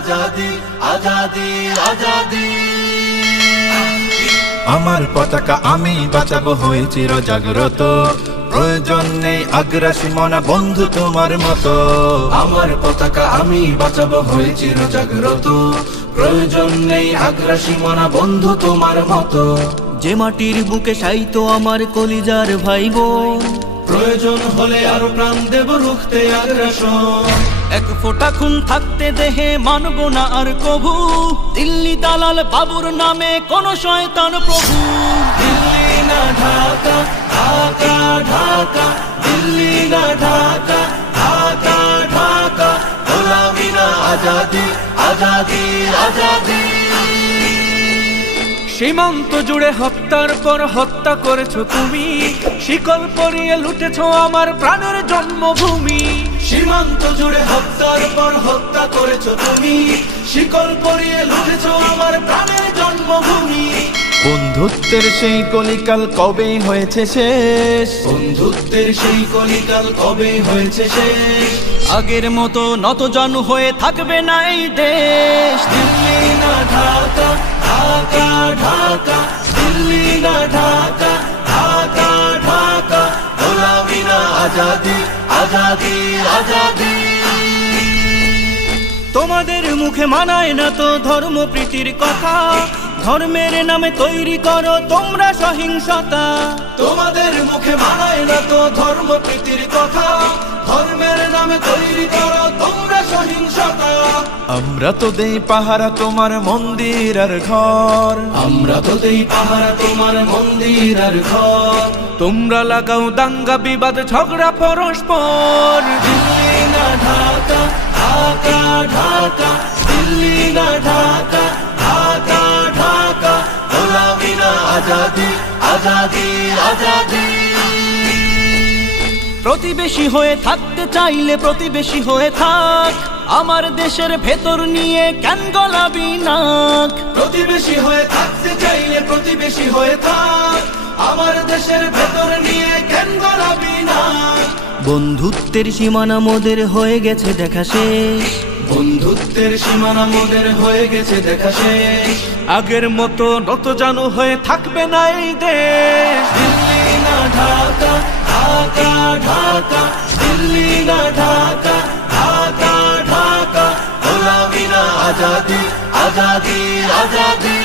আজাদি আজাদি আজাদি। আমার পতাকা আমি বাঁচাবো হয়ে চির জাগ্রত, প্রয়োজন নেই আগ্রাসী মনা বন্ধু তোমার মতো। আমার পতাকা আমি বাঁচাবো হয়ে চির জাগ্রত, প্রয়োজন নেই আগ্রাসী মনা বন্ধু তোমার মতো। যে মাটির বুকে সাইতো আমার কলিজার ভাইবোন, প্রয়োজন হলে আরো প্রাণ দেব রুখতে আগ্রাসন। এক ফোঁটা খুন থাকতে দেহে মানব না আর কভু, দিল্লি দালাল বাবুর নামে কোন শয়তান প্রভু। দিল্লি না ঢাকা, ঢাকা ঢাকা, দিল্লি না ঢাকা, ঢাকা ঢাকা, গোলামি না আজাদি আজাদি আজাদি। সীমান্ত জুড়ে হত্যার পর হত্যা করেছো তুমি, শিকল পরিয়ে লুটেছো আমার প্রাণের জন্মভূমি। সীমান্ত জুড়ে হত্যার পর হত্যা করেছো তুমি, শিকল পরিয়ে লুটেছো আমার প্রাণের জন্মভূমি। বন্ধুত্বের সেই কলিকাল কবে হয়েছে শেষ, বন্ধুত্বের সেই কলিকাল কবে হয়েছে শেষ। আগের মতো নতজানু হয়ে থাকবে না এই দেশ। দিল্লি না ঢাকা, ঢাকা ঢাকা, দিল্লি না ঢাকা, ঢাকা ঢাকা, গোলামি না আজাদি আজাদি আজাদি। তোমাদের মুখে মানায় না তো ধর্মপ্রীতির কথা, ধর্মের নামে তৈরি করো তোমরা সহিংসতা। তোমাদের মুখে মানায় না তো ধর্মপ্রীতির কথা, ধর্মের নামে তৈরি করো তোমরা সহিংসতা। আমরা তো দেই পাহারা তোমার মন্দির আর ঘর, আমরা তো দেই পাহারা তোমার মন্দির আর ঘর। তোমরা লাগাও দাঙ্গা বিবাদ ঝগড়া পরস্পর। দিল্লি না ঢাকা, ঢাকা ঢাকা, দিল্লি না ঢাকা, ঢাকা ঢাকা, গোলামি না আজাদি আজাদি আজাদি। প্রতিবেশী হয়ে থাকতে চাইলে প্রতিবেশী হয়ে থাক, আমার দেশের ভেতর নিয়ে কেন গলাবি নাক। প্রতিবেশী হয়ে থাকতে চাইলে প্রতিবেশী হয়ে থাক, আমার দেশের ভেতর নিয়ে কেন গলাবি না। বন্ধুত্বের সীমানা মোদের হয়ে গেছে দেখা শেষ, বন্ধুত্বের সীমানা মোদের হয়ে গেছে দেখা শেষ। আগের মতো নতজানু হয়ে থাকবে না এই দেশ। দিল্লি না ঢাকা, ঢাকা ঢাকা, দিল্লি না ঢাকা, ঢাকা ঢাকা, গোলামি না আজাদি আজাদি আজাদি।